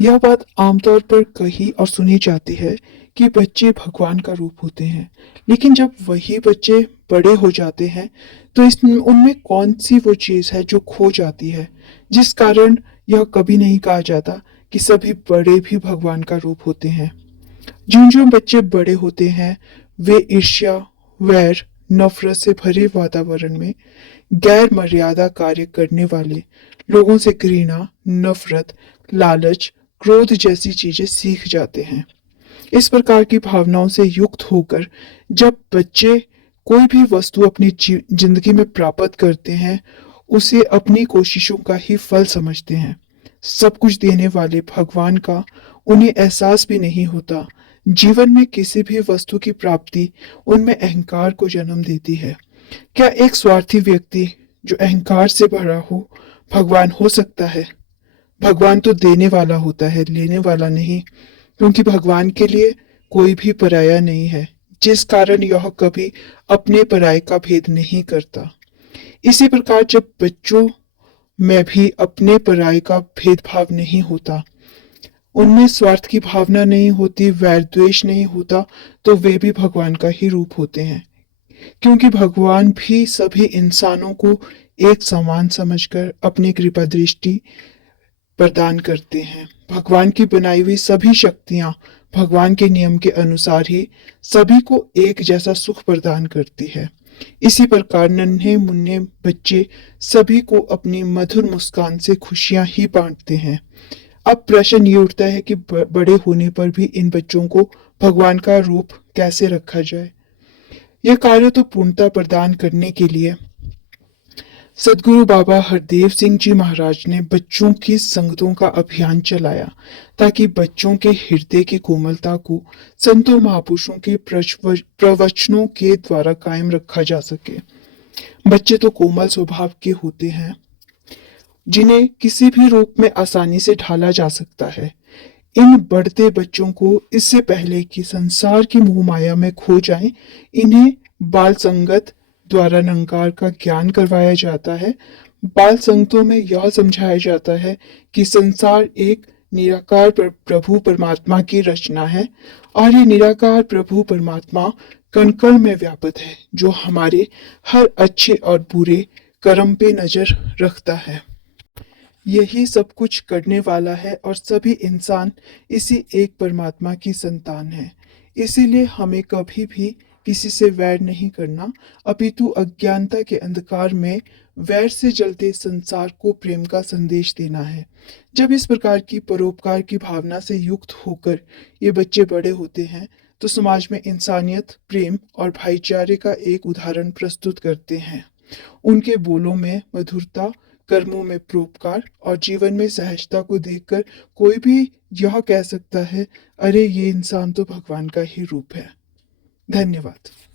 यह बात आमतौर पर कही और सुनी जाती है कि बच्चे भगवान का रूप होते हैं, लेकिन जब वही बच्चे बड़े हो जाते हैं, तो इस उनमें कौन सी वो चीज़ है जो खो जाती है, जिस कारण यह कभी नहीं कहा जाता कि सभी बड़े भी भगवान का रूप होते हैं। ज्यों-ज्यों बच्चे बड़े होते हैं, वे ईर्ष्या, वैर, नफरत से भरे वातावरण में गैर मर्यादा कार्य करने वाले लोगों से घृणा, नफरत, लालच, क्रोध जैसी चीजें सीख जाते हैं। इस प्रकार की भावनाओं से युक्त होकर जब बच्चे कोई भी वस्तु अपनी जिंदगी में प्राप्त करते हैं, उसे अपनी कोशिशों का ही फल समझते हैं। सब कुछ देने वाले भगवान का उन्हें एहसास भी नहीं होता। जीवन में किसी भी वस्तु की प्राप्ति उनमें अहंकार को जन्म देती है। क्या एक स्वार्थी व्यक्ति जो अहंकार से भरा हो भगवान हो सकता है? भगवान तो देने वाला होता है, लेने वाला नहीं, क्योंकि भगवान के लिए कोई भी पराया नहीं है, जिस कारण यह कभी अपने पराये का भेद नहीं करता। इसी प्रकार जब बच्चों में भी अपने पराये का भेदभाव नहीं होता, उनमें स्वार्थ की भावना नहीं होती, वैर द्वेष नहीं होता, तो वे भी भगवान का ही रूप होते हैं। क्योंकि भगवान भी सभी इंसानों को एक समान समझकर अपनी कृपा दृष्टि प्रदान करते हैं। भगवान की बनाई हुई सभी शक्तियां भगवान के नियम के अनुसार ही सभी को एक जैसा सुख प्रदान करती है। इसी प्रकार नन्हे मुन्ने बच्चे सभी को अपनी मधुर मुस्कान से खुशियां ही बांटते हैं। अब प्रश्न ये उठता है कि बड़े होने पर भी इन बच्चों को भगवान का रूप कैसे रखा जाए। यह कार्य तो पूर्णता प्रदान करने के लिए सदगुरु बाबा हरदेव सिंह जी महाराज ने बच्चों की संगतों का अभियान चलाया, ताकि बच्चों के हृदय की कोमलता को संतों महापुरुषों के प्रवचनों के द्वारा कायम रखा जा सके। बच्चे तो कोमल स्वभाव के होते हैं, जिन्हें किसी भी रूप में आसानी से ढाला जा सकता है। इन बढ़ते बच्चों को इससे पहले कि संसार की मोह माया में खो जाएं, इन्हें बाल संगत द्वारा निरंकार का ज्ञान करवाया जाता है। बाल संगतों में यह समझाया जाता है कि संसार एक निराकार प्रभु परमात्मा की रचना है और ये निराकार प्रभु परमात्मा कण कण में व्याप्त है, जो हमारे हर अच्छे और बुरे कर्म पे नजर रखता है। यही सब कुछ करने वाला है और सभी इंसान इसी एक परमात्मा की संतान है। इसीलिए हमें कभी भी किसी से वैर नहीं करना, अपितु अज्ञानता के अंधकार में वैर से जलते संसार को प्रेम का संदेश देना है। जब इस प्रकार की परोपकार की भावना से युक्त होकर ये बच्चे बड़े होते हैं, तो समाज में इंसानियत, प्रेम और भाईचारे का एक उदाहरण प्रस्तुत करते हैं। उनके बोलों में मधुरता, कर्मों में परोपकार और जीवन में सहजता को देखकर कोई भी यह कह सकता है, अरे ये इंसान तो भगवान का ही रूप है। धन्यवाद।